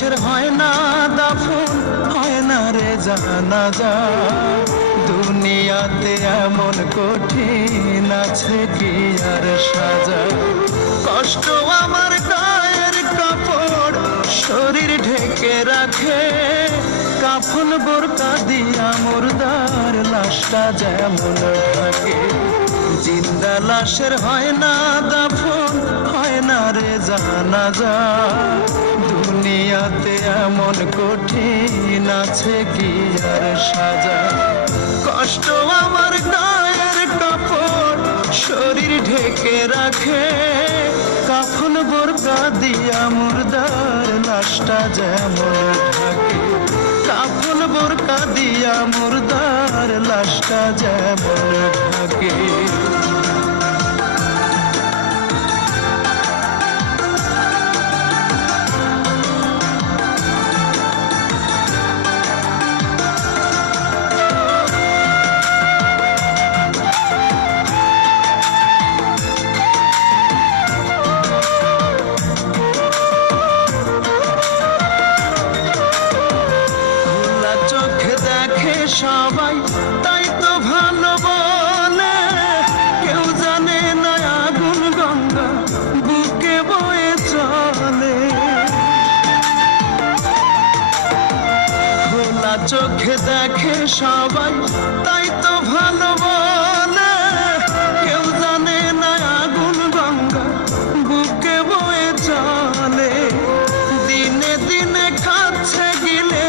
লাশের হয় না দাফন, হয় না রে জানাজা। দুনিয়াতে এমন কঠিন আছে কি আর সাজা। কষ্ট আমার গায়ের কাপড় শরীর ঢেকে রাখে, কাফন বোরকা দিয়া মুর্দার লাশটা যেমন থাকে। জিন্দা লাশের হয় না দাফন, হয় না রে জানাজা। দুনিয়াতে এমন কঠিন আছে কি আর সাজা। কষ্ট আমার গায়ের কাপড় শরীর ঢেকে রাখে, কাফন বোরকা দিয়া মুর্দার লাশটা যেমন থাকে। কাফন বোরকা দিয়া মুর্দার লাশটা যেমন থাকে। সবাই তাই তো ভালো বলে, কেউ জানে না আগুন গঙ্গা বুকে বয়ে চলে। খোলা চোখে দেখে সবাই তাই তো ভালো বলে, কেউ জানে না আগুন গঙ্গা বুকে বয়ে চলে। দিনে দিনে খাচ্ছে গিলে,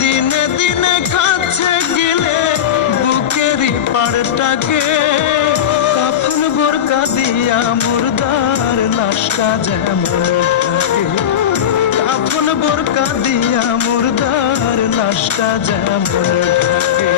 দিনে দিনে খাচ্ছে গিলে বুকেরই পাড়টাকে। কাফন বোরকা দিয়া মুর্দার লাশটা যেমন থাকে। কাফন বোরকা দিয়া মুর্দার লাশটা যেমন থাকে।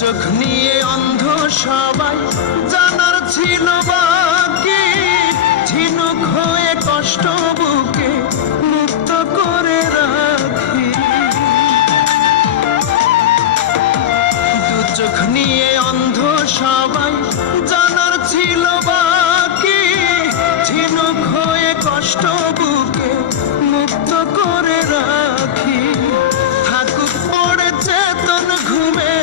চোখ নিয়ে অন্ধ সবাই জানার ছিল বাকি, ঝিনুক হয়ে কষ্ট বুকে মুক্ত করে রাখি। দু চোখ নিয়ে অন্ধ সবাই জানার ছিল বাকি, ঝিনুক হয়ে কষ্ট বুকে মুক্ত করে রাখি। থাকুক পড়ে চেতন ঘুমে,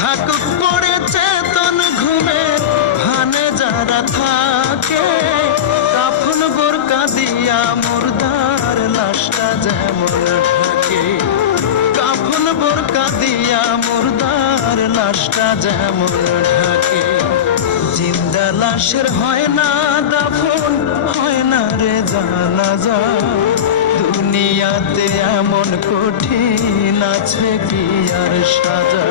থাকুক পড়ে চেতন ঘুমে ভানে যারা থাকে। কাফন বোরকা দিয়া মুর্দার লাশটা যেমন থাকে। কাফন বোরকা দিয়া মুর্দার লাশটা যেমন থাকে। জিন্দা লাশের হয় না দাফন, হয় না রে জানাজা। দুনিয়াতে এমন কঠিন আছে কি আর সাজা।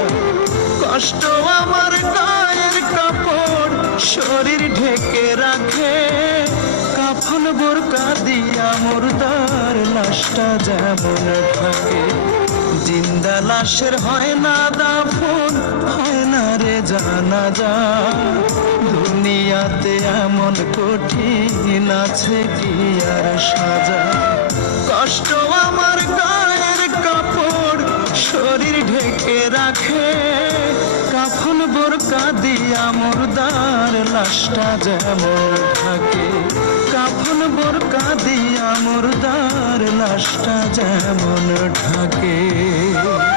কষ্ট আমার গায়ের কাপড় শরীর ঢেকে রাখে, কাফন বোরকা দিয়া মুর্দার লাশটা যেমন থাকে। জিন্দা লাশের হয় না দাফন, হয় না রে জানাজা। দুনিয়াতে এমন কঠিন আছে কি আর সাজা। কষ্ট আমার গায়ের কাপড় শরীর ঢেকে রাখে, কাফন বোরকা দিয়া মুর্দার লাশটা যেমন থাকে। কাফন বোরকা দিয়া মুর্দার লাশটা যেমন থাকে।